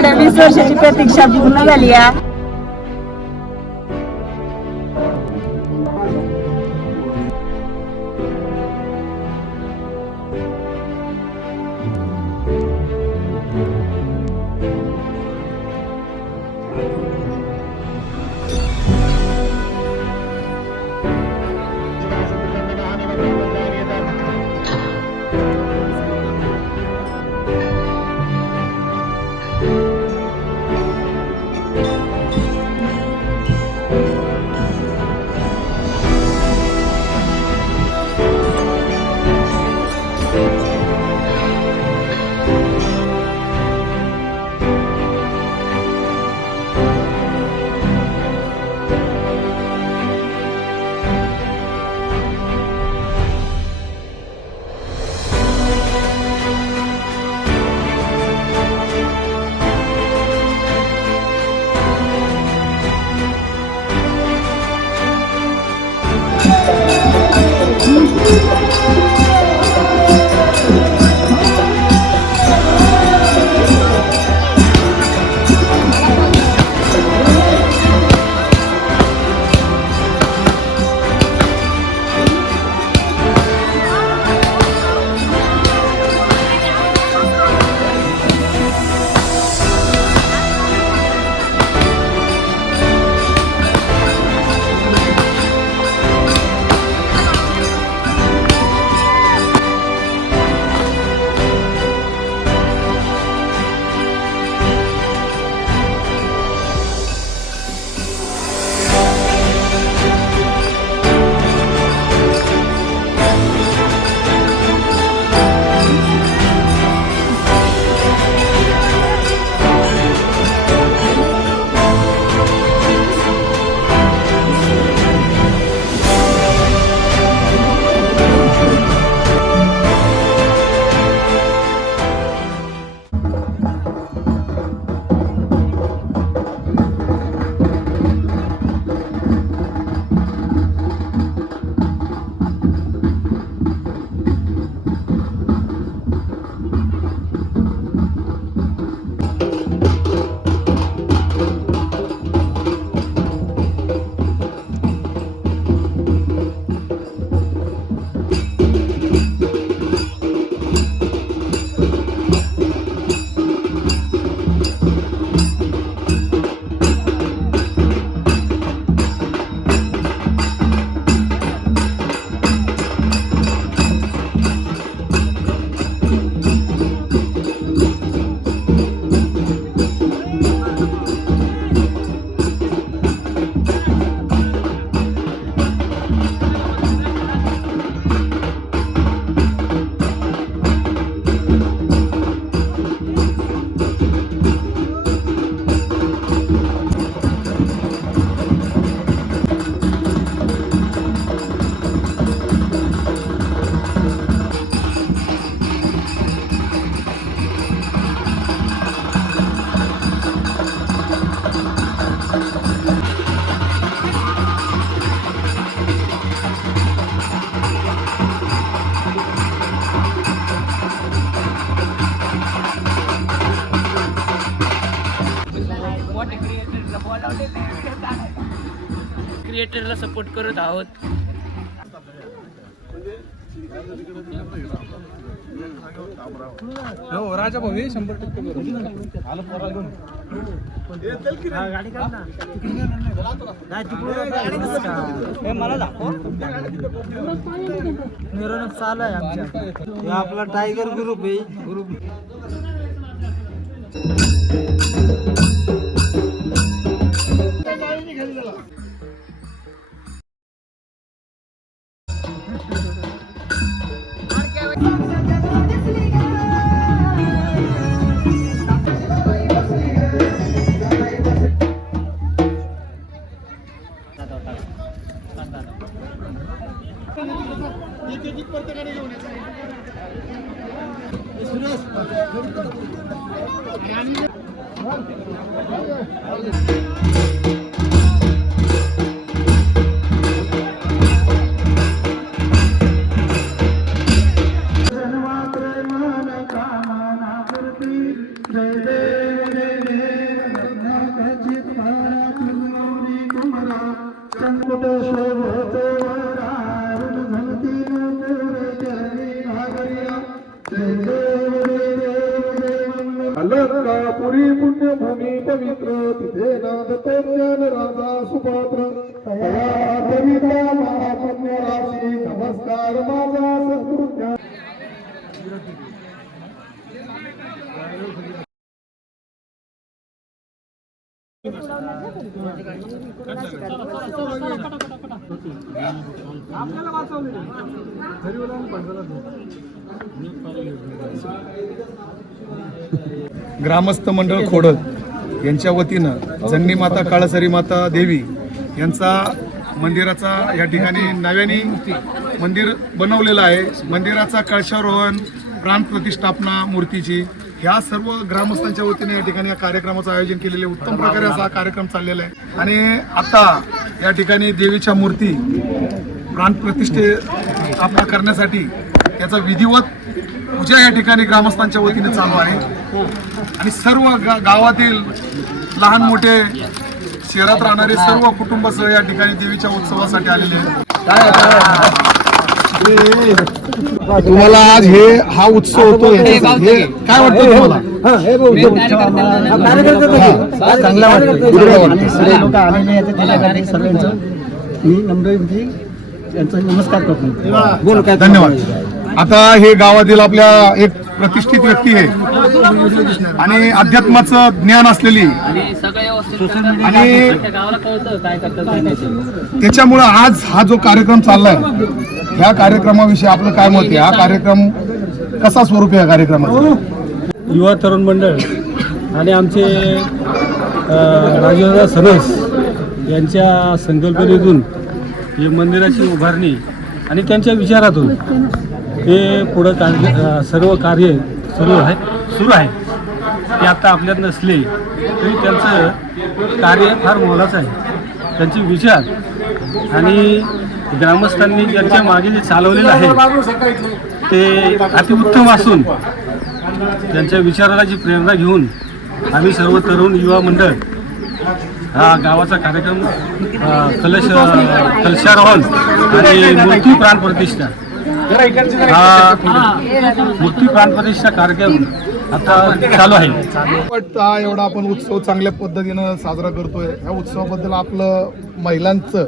एवढ्या 20 वर्षाची प्रतीक्षा पूर्ण झाली आहे. क्रिएटरला सपोर्ट करत आहोत. हो राजा भाऊ 100% आलं पोरा घेऊन मला दाखव. मिरवणूक चालू आहे आमच्या. आपला टायगर ग्रुप आहे. ग्रुप जय देव जय देव पुरी पुण्यभूमी पवित्र तिथे नांदतो ज्ञान राजा सुपात्र तया कविता महापुण्य राशी नमस्कार माझा सद्गुरू ग्रामस्थ मंडळ खोडद यांच्या वतीनं जन्नी माता काळसरी माता देवी यांचा मंदिराचा या ठिकाणी नव्याने मंदिर बनवलेलं आहे. मंदिराचा कळशारोहण, प्राण प्रतिष्ठापना मूर्तीची ह्या सर्व ग्रामस्थांच्या वतीने या ठिकाणी या कार्यक्रमाचं आयोजन केलेले उत्तम प्रकारे असा हा कार्यक्रम चाललेला आहे. आणि आता या ठिकाणी देवीच्या मूर्ती प्राण प्रतिष्ठे स्थापना करण्यासाठी त्याचा विधिवत पूजा या ठिकाणी ग्रामस्थांच्या वतीने चालू आहे. आणि सर्व गावातील लहान मोठे शहरात राहणारे सर्व कुटुंबासह या ठिकाणी देवीच्या उत्सवासाठी आलेले आहेत. तुम्हाला आज हा उत्सव होतो हे काय वाटतं तुम्हाला? चांगला लोक आलेले आहेत त्याच्यासाठी सर्वांचं मी नम्र नमस्कार करतो. बोल काय. धन्यवाद. आता हे गावातील आपल्या एक प्रतिष्ठित व्यक्ती आहे आणि अध्यात्माचं ज्ञान असलेली आणि त्याच्यामुळं आज हा जो कार्यक्रम चाललाय ह्या कार्यक्रमाविषयी आपलं काय मत आहे? हा कार्यक्रम कसा स्वरूप आहे या कार्यक्रमाचं? युवा तरुण मंडळ आणि आमचे राजेंद्र सनस यांच्या संकल्पनेतून हे मंदिराची उभारणी आणि त्यांच्या विचारातून हे पुढं सर्व कार्य सुरू आहे. ते आता आपल्यात नसले तरी त्यांचं कार्य फार मोलाचं आहे. त्यांचे विचार आणि ग्रामस्थांनी त्यांच्या मागे जे चालवलेलं आहे ते अतिउत्तम असून त्यांच्या विचाराला जी प्रेरणा घेऊन आम्ही सर्व तरुण युवा मंडळ हा गावाचा कार्यक्रम कलशारोहण आणि मूर्ती प्राणप्रतिष्ठा हा मूर्ती प्राणप्रतिष्ठा कार्यक्रम आता चालू आहे. हा एवढा आपण उत्सव चांगल्या पद्धतीनं साजरा करतोय. ह्या उत्सवाबद्दल आपलं महिलांचं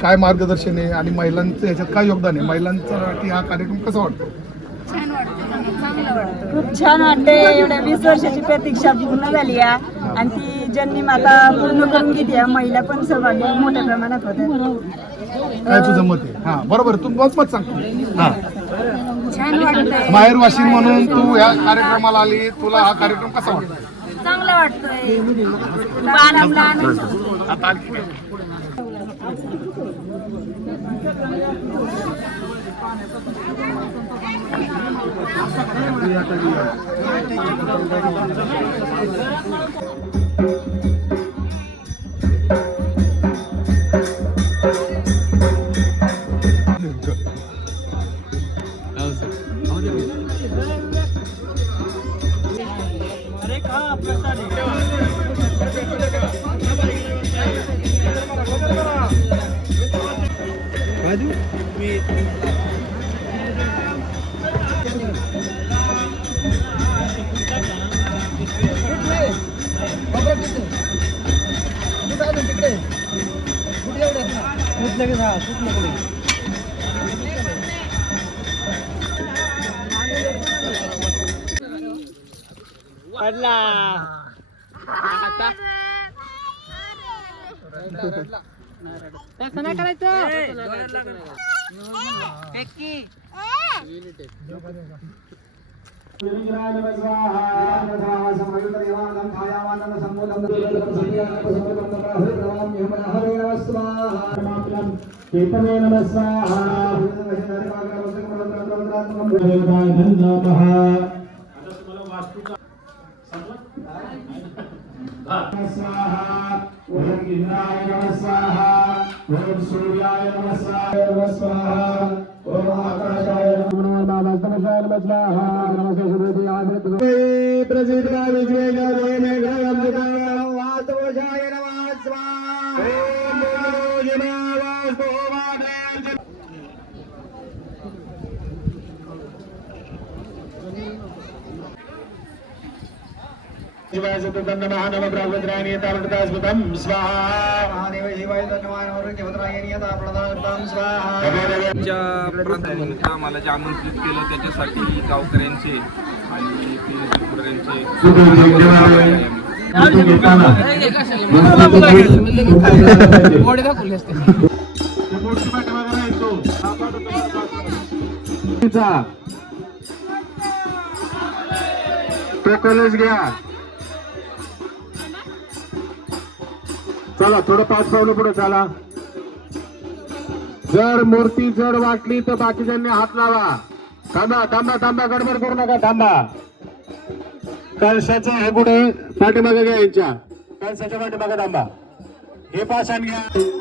काय मार्गदर्शन आहे आणि महिलांचं याच्यात काय योगदान आहे? महिलांसाठी हा कार्यक्रम कसा वाटतो? खूप छान वाटते. एवढ्या 20 वर्षाची प्रतीक्षा पूर्ण झाली आहे आणि ती जन्नी माता पूर्ण करून घेते. महिला पण सहभागी मोठ्या प्रमाणात होत्या. काय तुझं मत आहे? हा बरोबर, तू बस मत सांगतो. हा छान वाटतंय. माहेर वाशिन म्हणून तू या कार्यक्रमाला आली, तुला हा कार्यक्रम कसा वाटतो? चांगला वाटतोय. खूप आनंद आता आणखी काय? ओम इंद्राय नमः स्वाहा, ओम सूर्याय नमः स्वाहा, ओम आकाशाय नमः स्वाहा, नमस्ते सुरेति आदित्य प्रसिद्ध विजय देवे ग्रहं वातवजाय नमः स्वाहा, ओम जिनावास भोवाने शिवाय सततं नमः नमः ब्रह्मद्रायणी तावृतास्पदं स्वाहा महादेव शिवाय धन्यवाद देवद्रायणी तावृतास्पदं स्वाहा प्रांतानिमित्त आम्हाला जे आमंत्रित केलं त्याच्यासाठी गावकऱ्यांचे आणि पुढाऱ्यांचे तो कॉलेज घ्या चला थोडं 5 पावलं पुढे चला जर मूर्ती जड वाटली तर बाकीच्यांनी हात लावा थांबा थांबा थांबा गडबड करू नका थांबा कळशाचं हे पुढे पाठीमागे घ्या यांच्या कळशाच्या पाठीमागे थांबा हे पाषाण घ्या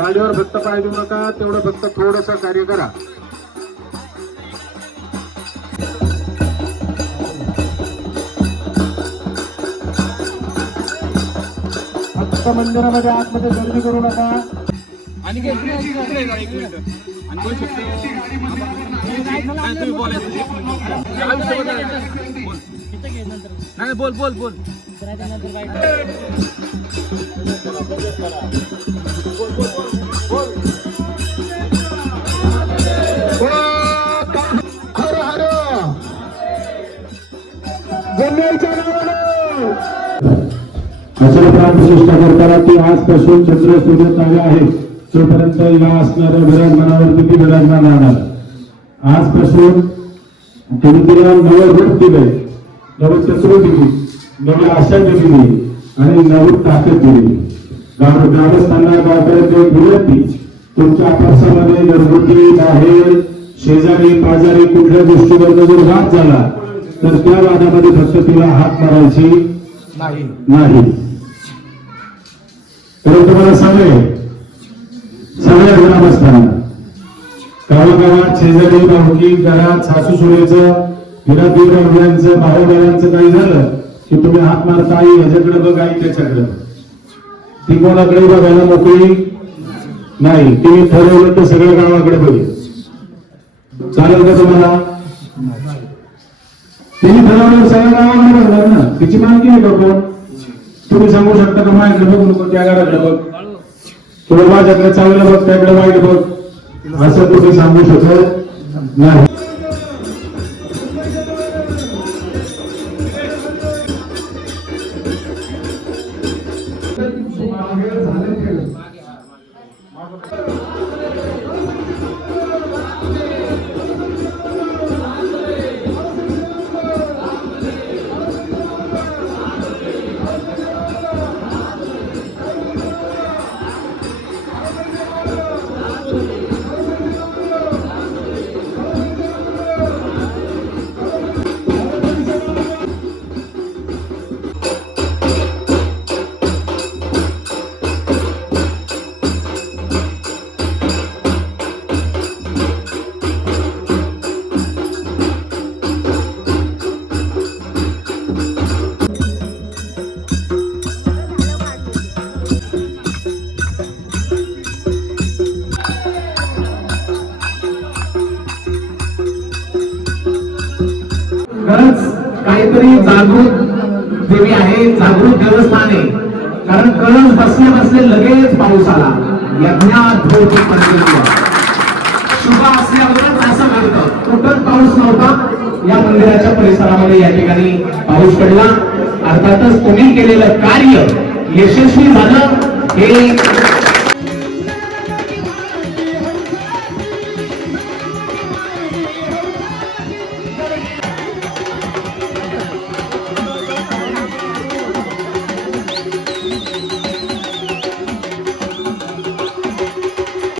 राजावर फक्त पाय देऊ नका तेवढं फक्त थोडस कार्य करा फक्त मंदिरामध्ये आतमध्ये गर्दी करू नका आणि बोल बोल बोल प्रतिष्ठा करताना ती आजपासून चंद्र सूर्य तारे आहेत तोपर्यंत या असणाऱ्या विराजमानावर किती विराजमान राहणार आजपासून तुम्ही तिला नवं रूप दिलंय नवं चक्र दिली नवी आशा दिली आणि नवी ताकद दिली ग्रामस्थांना गावकऱ्यांची विनंती तुमच्या आपापसामध्ये घरगुती बाहेर शेजारी पाजारी कुठल्या गोष्टीवर जर वाद झाला तर त्या वादामध्ये फक्त तिला हात मारायची नाही परंतु मला सगळ्या ग्रामस्थांना गावागावात शेजारी भाऊकी घरात सासू सुनेचं विरांचं भाऊबंधांचं काही झालं की तुम्ही हात मारता आई ह्याच्याकडे बघ आई त्याच्याकडे ती कोणाकडे बघायला मोकळी नाही तुम्ही ठरवलं तर सगळ्या गावाकडे बघेल चालेल का तुम्हाला तिने ठरवलं सगळ्या गावाकडे बघणार ना तिची माहिती नाही का तुम्ही सांगू शकता का माझ्याकडे बघू नको त्या घराकडे बघ तुला माझ्याकडे चांगलं बघ त्याकडे वाईट बघ असं तुम्ही सांगू शकत नाही खरंच काहीतरी जागृत देवी आहे, जागृत देवस्थान आहे. कारण कळस बसले बसले लगेच पाऊस आला. यज्ञात भवती मंदिर शुभ असल्यावरच असं घडतं. कुठंच पाऊस नव्हता, या मंदिराच्या परिसरामध्ये या ठिकाणी पाऊस पडला. अर्थातच तुम्ही केलेलं कार्य यशस्वी झालं हे